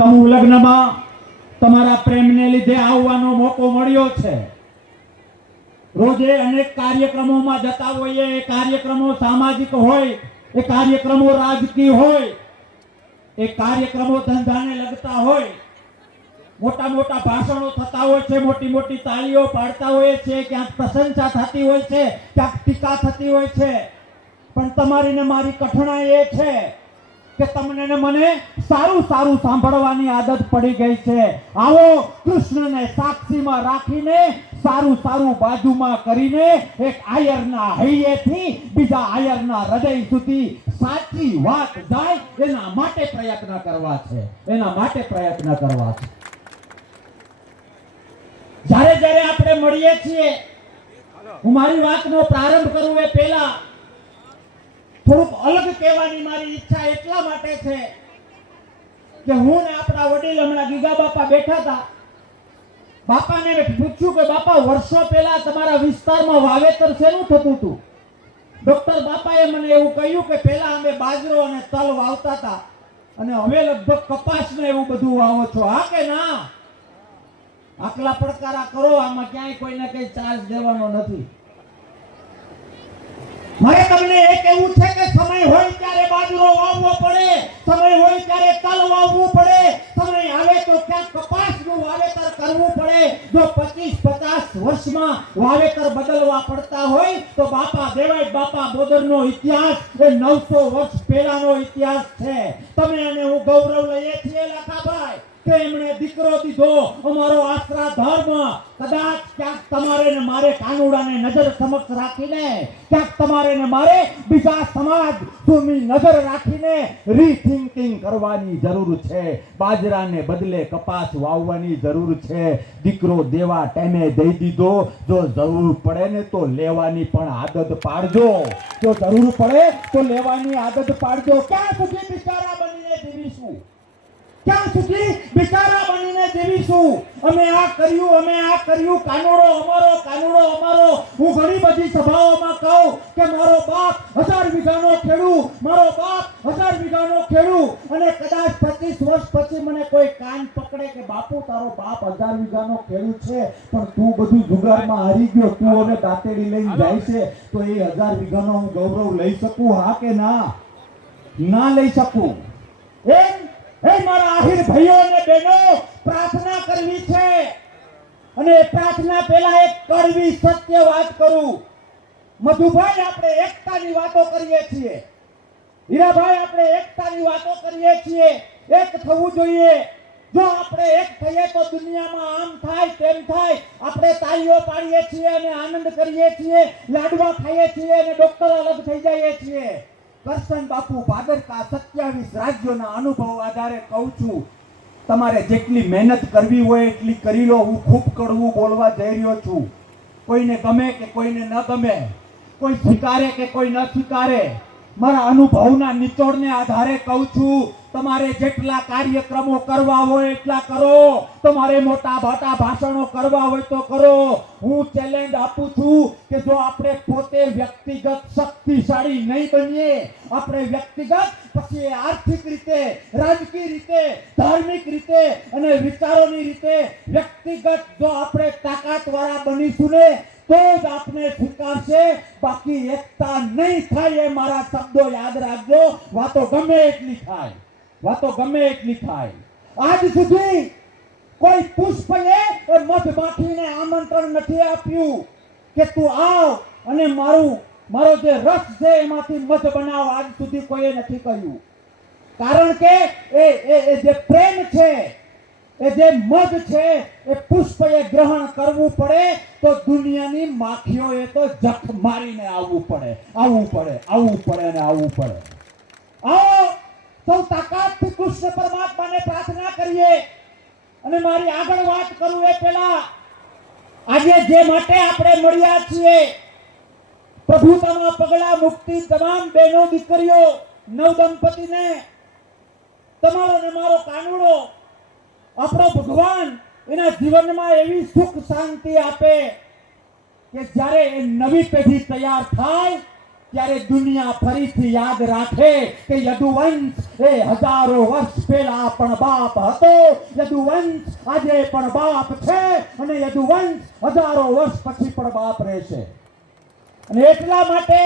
સમૂહ લગ્નમાં તમારા પ્રેમને લીધે આવવાનો મોકો મળ્યો છે. રોજે અનેક કાર્યક્રમોમાં જતા હોઈએ, એ કાર્યક્રમો સામાજિક હોય, એ કાર્યક્રમો રાજકીય હોય, એ કાર્યક્રમો ધંધાને લગતા હોય. મોટા મોટા ભાષણો થતા હોય છે, મોટી મોટી તાળીઓ પાડતા હોય છે, ક્યાંક પ્રશંસા થતી હોય છે, ક્યાંક ટીકા થતી હોય છે. પણ તમારી ને મારી કઠણાઈ એ છે કે તમને ને મને સારું સારું સાંભળવાની આદત પડી ગઈ છે. આવો કૃષ્ણને સાક્ષીમાં રાખીને સારું સારું બાજુમાં કરીને એક આયરના હૈયેથી બીજા આયરના હૃદય સુધી સાચી વાત જાય એના માટે પ્રયત્ન કરવા છે. એના માટે પ્રયત્ન કરવા છે. જ્યારે જ્યારે આપણે મળીએ છીએ, હું મારી વાતનો પ્રારંભ કરું એ પહેલા થોડુંક અલગ કહેવાની મારી ઈચ્છા એટલા માટે છે કે હું ને આપણા વડીલ હમણાં ગીગા બાપા બેઠા હતા. બાપાને પૂછ્યું કે બાપા, વર્ષો પહેલા તમારા વિસ્તારમાં વાવેતર શેનું થતું હતું? ડોક્ટર બાપાએ મને એવું કહ્યું કે પહેલા અમે બાજરો અને તલ વાવતા હતા અને હવે લગભગ કપાસ ને એવું બધું વાવો છો. હા કે ના? આકલા પડકારા કરો, આમાં ક્યાંય કોઈને કઈ ચાર્જ દેવાનો નથી. તમને એ કહેવું છે કે સમય હોય ત્યારે બાજરો વાવવો પડે, સમય હોય ત્યારે તલ વાવવું પડે, સમય આવે તો ક્યાંક કપાસનું વાવેતર કરવું પડે? જો 25 50 વર્ષમાં વાવેતર બદલવા પડતા હોય, તો બાપા દેવાય બાપા બોદરનો ઇતિહાસ એ નવસો વર્ષ પહેલાનો ઇતિહાસ છે. તમે અને હું ગૌરવ લઈએ છીએ, લખાભાઈ. કે એમણે દીકરો દીધો અમારો આશરા ધર્મ કદાચ ક્યાંક તમારે ને મારે કાનુડાને નજર સમક્ષ રાખીને, ક્યાંક તમારે ને મારે બીજા સમાજ ધૂમી નજર રાખીને રીથિંકિંગ કરવાની જરૂર છે. બાજરાને બદલે કપાસ વાવવાની જરૂર છે. દીકરો દેવા ટાઈમે દઈ દીધો. જો જરૂર પડે ને તો લેવાની પણ આદત પાડજો. જો જરૂર પડે તો લેવાની આદત પાડજો. ક્યાં સુધી બિચારા બનીને જીવીશું? ક્યાં સુધી બિચારા બનીને જીવીશું. અમે આ કર્યું, અમે આ કર્યું. કાનુડો અમારો કાનુડો અમારો. હું ઘણી બધી સભાઓમાં કહું કે મારો બાપ હજાર વીઘાનો ખેડૂ મારો બાપ હજાર વીઘાનો ખેડૂ અને કદાચ પચીસ વર્ષ પછી મને કોઈ કાન પકડે કે બાપુ, તારો બાપ હજાર વીઘાનો ખેડૂત છે, પણ તું બધું જુગારમાં હારી ગયો, તું હવે દાંતેડી લઈને જાય છે, તો એ હજાર વીઘાનો હું ગૌરવ લઈ શકું, હા કે ના? ના લઈ શકું. એમ એ મારા આહીર ભાઈઓ અને બહેનો, પ્રાર્થના કરવી છે. અને પ્રાર્થના પહેલા એક કડવી સત્ય વાત કરું. મધુભાઈ, આપણે એકતાની વાતો કરીએ છીએ. હીરાભાઈ, આપણે એકતાની વાતો કરીએ છીએ. એક થવું જોઈએ. જો આપણે એક થઈએ તો દુનિયામાં આમ થાય તેમ થાય. આપણે તાળીઓ પાડીએ છીએ અને આનંદ કરીએ છીએ. લાડવા ખાઈએ છીએ અને ડોક્ટર અલગ થઈ જઈએ છીએ. કરશન બાપુ ભાદરકા સત્યાવીસ રાજ્યોના અનુભવ આધારે કહું છું, તમારે જેટલી મહેનત કરવી હોય એટલી કરી લો. હું ખૂબ કડવું બોલવા જઈ રહ્યો છું. કોઈને ગમે કે કોઈને ન ગમે, કોઈ સ્વીકારે કે કોઈ ન સ્વીકારે, મારા અનુભવના નિચોડને આધારે કહું છું તમારે જેટલા કાર્યક્રમો કરવા હોય એટલા કરો. તમારે મોટા ભાટા ભાષણો કરવા હોય તો કરો. હું ચેલેન્જ આપું છું કે જો આપણે પોતે વ્યક્તિગત શક્તિશાળી નહીં બનીએ, આપણે વ્યક્તિગત, પછી આર્થિક રીતે, રાજકીય રીતે, ધાર્મિક રીતે અને વિચારોની રીતે વ્યક્તિગત જો આપણે તાકાતવાળા બનીશું ને, તો જ આપને સ્વીકારશે. બાકી એકતા નહીં થાય એ મારા શબ્દો યાદ રાખજો. વાતો ગમે એટલી થાય. વાતો ગમે એટલી થાય. આજ સુધી કોઈ પુષ્પએ એ મધમાખીને આમંત્રણ નથી આપ્યું કે તું આવ અને મારું, મારો જે રસ છે એમાંથી મધ બનાવ આજ સુધી કોઈએ નથી કહ્યું કારણ કે એ એ જે પ્રેમ છે, એ જે મધ છે, એ પુષ્પએ ગ્રહણ કરવું પડે તો દુનિયાની માખીઓએ તો જખ મારીને આવવું પડે આવવું પડે આવવું પડે અને આવવું પડે. આવો સૌ તાકાતથી કૃષ્ણ પરમાત્માને પ્રાર્થના કરીએ. અને મારી આગળ વાત કરું એ પહેલા, આજે જે માટે આપણે મળ્યા છીએ પ્રભુતામાં પગલા મુક્તિ તમામ બહેનો દીકરીઓ નવ દંપતીને તમારો ને મારો કાનુડો, આપણો ભગવાન એના જીવનમાં એવી સુખ શાંતિ આપે કે જ્યારે એ નવી પેઢી તૈયાર થાય ત્યારે દુનિયા ફરીથી યાદ રાખે કે યદુવંશ એ હજારો વર્ષ પહેલા પણ બાપ હતો. યદુવંશ આજે પણ બાપ છે અને યદુવંશ હજારો વર્ષ પછી પણ બાપ રહેશે. અને એટલા માટે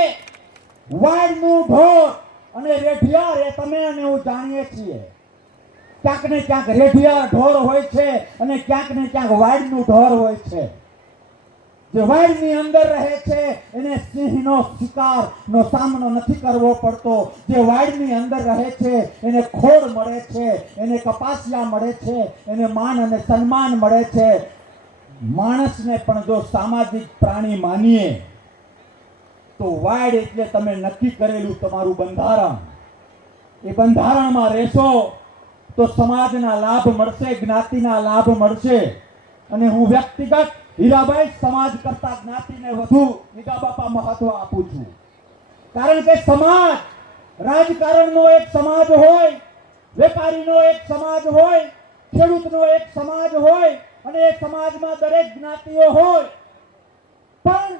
વાડનું ઢોર અને રેઢિયાર એ તમે અને હું જાણીએ છીએ. ક્યાંક ને ક્યાંક રેઢિયાર ઢોર હોય છે અને ક્યાંક ને ક્યાંક વાડનું ઢોર હોય છે. જે વાડની અંદર રહે છે, એને સિંહનો શિકારનો સામનો નથી કરવો પડતો. જે વાડની અંદર રહે છે, એને ખોળ મળે છે, એને કપાસિયા મળે છે, એને માન અને સન્માન મળે છે. માણસને પણ જો સામાજિક પ્રાણી માનીએ, તો વાડ એટલે તમે નક્કી કરેલું તમારું બંધારણ. એ બંધારણમાં રહેશો, તો સમાજના લાભ મળશે, જ્ઞાતિના લાભ મળશે. અને હું વ્યક્તિગત હીરાભાઈ સમાજ કરતા જ્ઞાતિને વધુ નિગા બાપા મહત્વ આપું છું. કારણ કે સમાજ રાજકારણનો એક સમાજ હોય, વેપારીનો એક સમાજ હોય, ખેડૂતનો એક સમાજ હોય અને એ સમાજમાં દરેક જ્ઞાતિઓ હોય. પણ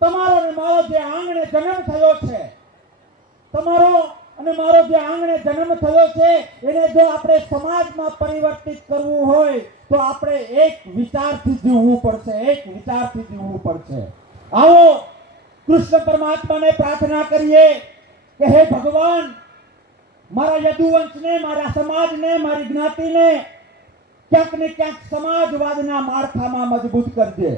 તમારો ને મારો જે આંગણે જન્મ થયો છે, તમારો અને મારો જે આંગણે જન્મ થયો છે, એને જો આપણે સમાજમાં પરિવર્તિત કરવું હોય, તો આપણે એક વિચારથી જીવવું પડશે, એક વિચારથી જીવવું પડશે. આવો, કૃષ્ણ પરમાત્માને પ્રાર્થના કરીએ કે હે ભગવાન, મારા યદુવંશને, મારા સમાજને, મારી જ્ઞાતિને ક્યાંક ને ક્યાંક સમાજવાદના માળખામાં મજબૂત કરજે.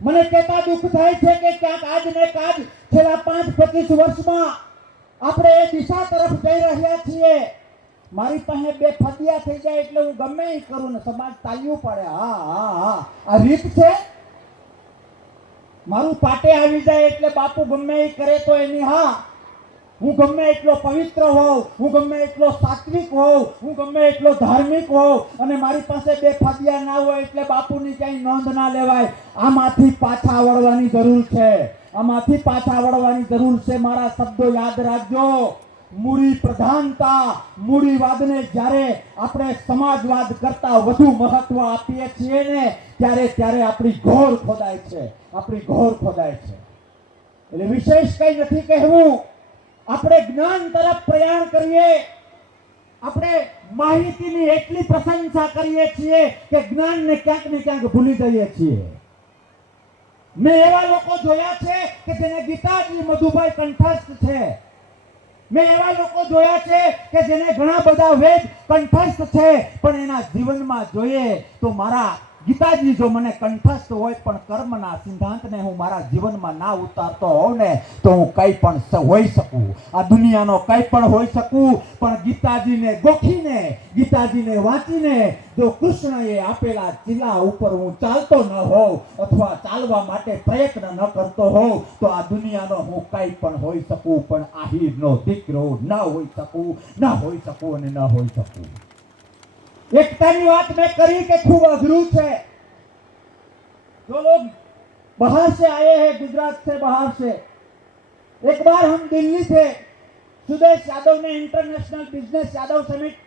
મને કહેતા દુઃખ થાય છે કે ક્યાંક આજ ને કાજ છેલ્લા પાંચ પચીસ વર્ષમાં આપણે એ દિશા તરફ જઈ રહ્યા છીએ. મારી પાસે બે ફતિયા થઈ જાય એટલે હું ગમે એ કરું ને સમાજ તાલ્યું પડે. હા હા હા. આ રીત છે. મારું પાટે આવી જાય એટલે બાપુ ગમે એ કરે તો એની હા. હું ગમે એટલો પવિત્ર હોઉં, હું ગમે એટલો સાત્વિક હોઉં, હું ગમે એટલો ધાર્મિક હોઉં અને મારી પાસે બે ફતિયા ના હોય એટલે બાપુની ક્યાંય નોંધ ના લેવાય. આમાંથી પાછા વળવાની જરૂર છે. આમાંથી પાછા વળવાની જરૂર છે. મારા શબ્દો યાદ રાખજો. મૂડી પ્રધાનતા મૂડીવાદને જ્યારે આપણે સમાજવાદ કરતા વધુ મહત્વ આપીએ છીએ ને, ત્યારે ત્યારે આપણી ઘોર ખોદાય છે. આપણી ઘોર ખોદાય છે. એટલે વિશેષ કઈ નથી કહેવું. આપણે જ્ઞાન તરફ પ્રયાણ કરીએ. આપણે માહિતીની એટલી પ્રશંસા કરીએ છીએ કે જ્ઞાનને ક્યાંક ને ક્યાંક ભૂલી જઈએ છીએ. મેં એવા લોકો જોયા છે કે જેને ગીતાજી મધુભાઈ કંઠસ્થ છે. મેં એવા લોકો જોયા છે કે જેને ઘણા બધા વેદ કંઠસ્થ છે. પણ એના જીવનમાં જોઈએ તો મારા ગીતાજી, જો મને કંઠસ્થ હોય પણ કર્મના સિદ્ધાંતને હું મારા જીવનમાં ના ઉતારતો હોઉં ને, તો હું કંઈ પણ હોઈ શકું. આ દુનિયાનો કંઈ પણ હોઈ શકું, પણ ગીતાજીને ગોખીને, ગીતાજીને વાંચીને, જો કૃષ્ણએ આપેલા ચીલા ઉપર હું ચાલતો ન હોઉં અથવા ચાલવા માટે પ્રયત્ન ન કરતો હોઉં, તો આ દુનિયાનો હું કંઈ પણ હોઈ શકું, પણ આહીરનો દીકરો ન હોઈ શકું, ન હોઈ શકું અને ન હોઈ શકું. एकता વાત મેં કરી કે खूब अघरू છે जो लोग बाहर से आए हैं गुजरात से बाहर से एक बार हम दिल्ली थे सुदेश यादव ने इंटरनेशनल बिजनेस यादव समिट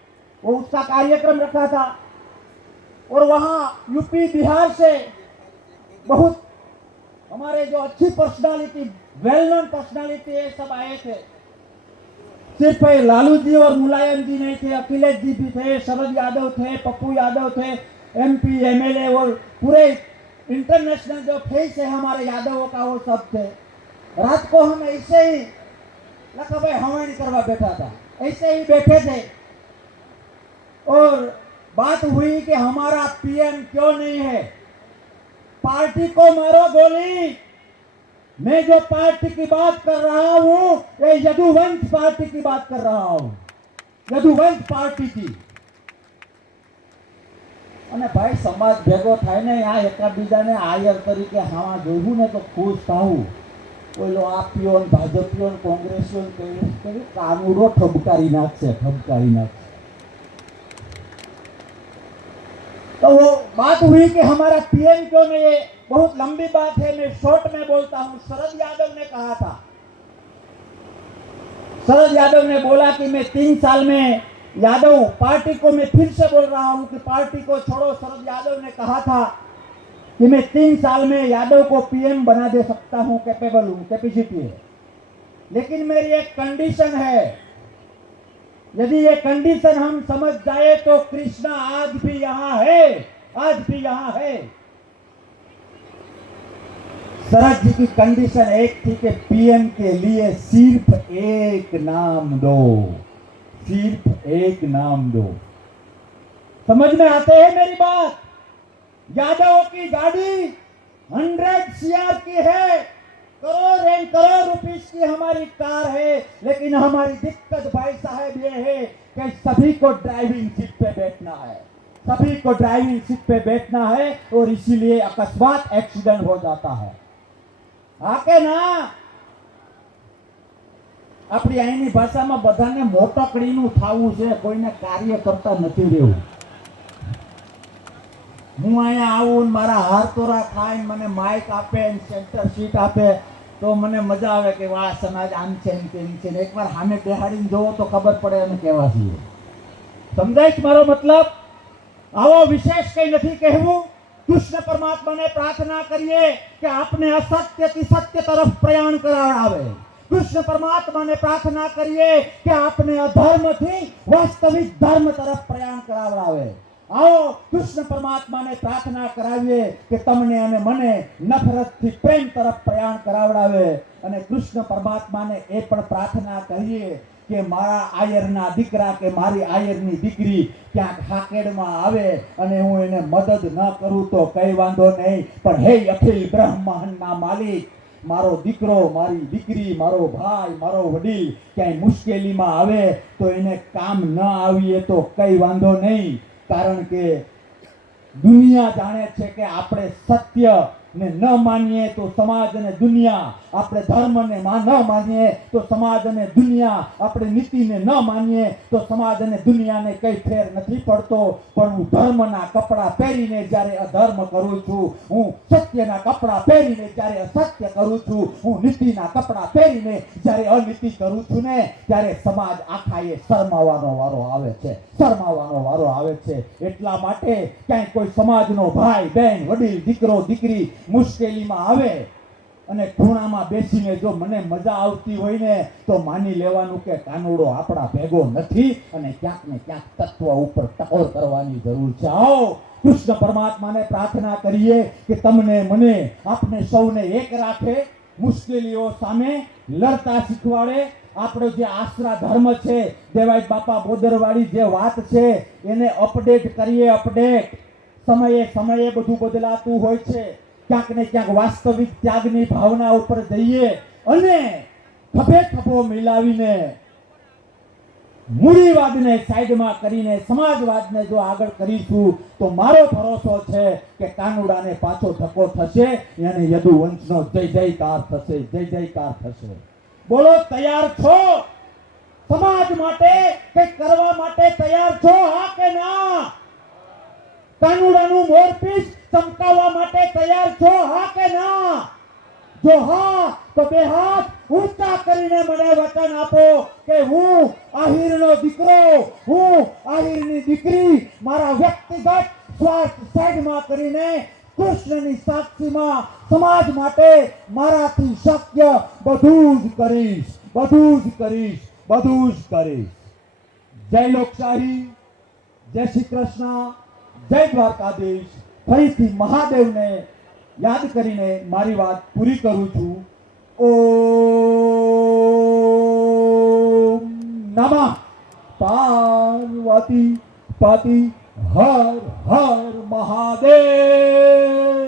वो उसका कार्यक्रम रखा था और वहाँ यूपी बिहार से बहुत हमारे जो अच्छी पर्सनालिटी वेल नोन पर्सनालिटी है सब आए थे सिर्फ़ लालू जी और मुलायम जी नहीं थे अखिलेश जी भी थे शरद यादव थे पप्पू यादव थे एमपी एमएलए और पूरे इंटरनेशनल जो फेस है हमारे यादवों का वो सब थे रात को हम ऐसे ही लखा भाई हवाई करवा बैठा था ऐसे ही बैठे थे और बात हुई कि हमारा पीएम क्यों नहीं है पार्टी को मारो गोली मैं जो पार्टी की बात कर रहा हूं ये यदुवंश पार्टी की बात कर रहा हूं यदुवंश पार्टी की અને ભાઈ સમાજ ભેગો થાય ને આ એકાબીજાને આયર તરીકે હાવા જોયું ને તો ખુશ થવું ઓલો આપીઓ ને ભાજપીઓ ને કોંગ્રેસીઓ ને કહે કે કાનુડો ઠબકારી નાખશે ઠબકારી નાખશે तो वो बात हुई कि हमारा पीएम क्यों नहीं है बहुत लंबी बात है, मैं शॉर्ट में बोलता हूँ। शरद यादव ने कहा था। शरद यादव ने बोला कि मैं तीन साल में यादव पार्टी को मैं फिर से बोल रहा हूँ कि पार्टी को छोड़ो। शरद यादव ने कहा था कि मैं तीन साल में यादव को पीएम बना दे सकता हूँ कैपेबल हूँ कैपेसिटी है। लेकिन मेरी एक कंडीशन है। यदि ये कंडीशन हम समझ जाए तो कृष्णा आज भी यहाँ है, आज भी यहाँ है। शरद जी की कंडीशन एक थी कि पीएम के लिए सिर्फ़ एक नाम दो। सिर्फ़ एक नाम दो। समझ में आते हैं मेरी बात? यादव की गाड़ी हंड्रेड सीआर की है। करोड़ एंड करोड़ रुपीस की हमारी कार है। लेकिन हमारी दिक्कत भाई साहब ये है कि सभी को ड्राइविंग सीट पे बैठना है। सभी को ड्राइविंग सीट पे बैठना है और इसीलिए अकस्मात एक्सीडेंट हो जाता है। આકે ના. આપણી અહીંની ભાષામાં બધાને મોટકડીનું થવું છે, કોઈને કાર્ય કરતા નથી રહેવું. હું અહીંયા આવું મારા હાર તોરા ખાઈને મને માઇક આપે સેન્ટર સીટ આપે, તો મને મજા આવે કે વાહ, સમાજ આમ છે એમ તેમ છે એકવાર સામે બેહાડીને જોવો તો ખબર પડે અને કેવા છીએ. સમજાય મારો મતલબ? આવો વિશેષ કઈ નથી કહેવું. કૃષ્ણ પરમાત્માને પ્રાર્થના કરીએ કે આપને અસત્યથી સત્ય તરફ પ્રયાણ કરાવડાવે. કૃષ્ણ પરમાત્માને પ્રાર્થના કરીએ કે આપને અધર્મથી વાસ્તવિક ધર્મ તરફ પ્રયાણ કરાવડાવે. આવો કૃષ્ણ પરમાત્માને પ્રાર્થના કરાવીએ કે તમને અને મને નફરતથી પ્રેમ તરફ પ્રયાણ કરાવડાવે અને કૃષ્ણ પરમાત્માને એ પણ પ્રાર્થના કરીએ કે મારા આયરના દીકરા કે મારી આયરની દીકરી ક્યાંક હાકેડમાં આવે અને હું એને મદદ ન કરું તો કઈ વાંધો નહીં. પણ હે અખિલ બ્રહ્માંડના માલિક, મારો દીકરો, મારી દીકરી, મારો ભાઈ, મારો વડીલ ક્યાંય મુશ્કેલીમાં આવે તો એને કામ ન આવીએ તો કઈ વાંધો નહીં. કારણ કે દુનિયા જાણે છે કે આપણે સત્ય ને ન માનીએ તો સમાજ અને દુનિયા આપણે ધર્મને ન માનીએ તો સમાજ અને દુનિયા આપણે નીતિને ન માનીએ તો સમાજ અને દુનિયાને કંઈ ફેર નથી પડતો. પણ હું ધર્મના કપડાં પહેરીને જ્યારે અધર્મ કરું છું, હું સત્યના કપડાં પહેરીને જ્યારે અસત્ય કરું છું, હું નીતિના કપડાં પહેરીને જ્યારે અનીતિ કરું છું ને, ત્યારે સમાજ આખા એ શરમાવાનો વારો આવે છે, શરમાવાનો વારો આવે છે. એટલા માટે ક્યાંય કોઈ સમાજનો ભાઈ, બહેન, વડીલ, દીકરો, દીકરી મુશ્કેલીમાં આવે અને ખૂણામાં બેસીને જો મને મજા આવતી હોય ને, તો માની લેવાનું કે કાનુડો આપણા ભેગો નથી અને ક્યાંક ને ક્યાંક તત્વ ઉપર ટકોર કરવાની જરૂર છે. આવો, કૃષ્ણ પરમાત્માને પ્રાર્થના કરીએ કે તમને મને, આપને સૌને એક રાખે, મુશ્કેલીઓ સામે લડતા શીખવાડે. આપણો જે આશરા ધર્મ છે, દેવાય બાપા બોદરવાળી જે વાત છે, એને અપડેટ કરીએ અપડેટ સમયે સમયે બધું બદલાતું હોય છે. ક્યાંક ને ક્યાંક વાસ્તવિક ત્યાગની ભાવના ઉપર જઈએ અને ખભે ખભો મિલાવીને, મૂડીવાદને સાઈડમાં કરીને, સમાજવાદને જો આગળ કરીશું, તો મારો ભરોસો છે કે કાનુડાને પાછો ધક્કો થશે અને યદુવંશનો જય જયકાર થશે, જય જયકાર થશે. બોલો, તૈયાર છો? સમાજ માટે કંઈક કરવા માટે તૈયાર છો? હા કે ના? કાનુડાનું મોરપીસ ચમકાવવા માટે તૈયાર છો, હા કે ના? જો હા, તો બે હાથ ઊંચા કરીને મને વચન આપો કે હું આહિરનો દીકરો, હું આહિરની દીકરી, મારા વ્યક્તિગત સ્વાર્થ સાઈડમાં કરીને કૃષ્ણની સાક્ષીમાં સમાજ માટે મારાથી શક્ય બધું જ કરીશ, બધું જ કરીશ, બધું જ કરીશ. જય લોકશાહી, જય શ્રી કૃષ્ણ. જય દ્વારકાધીશ. ફરીથી મહાદેવને યાદ કરીને મારી વાત પૂરી કરું છું. ઓમ નમઃ. પાર્વતી પતિ હર હર મહાદેવ.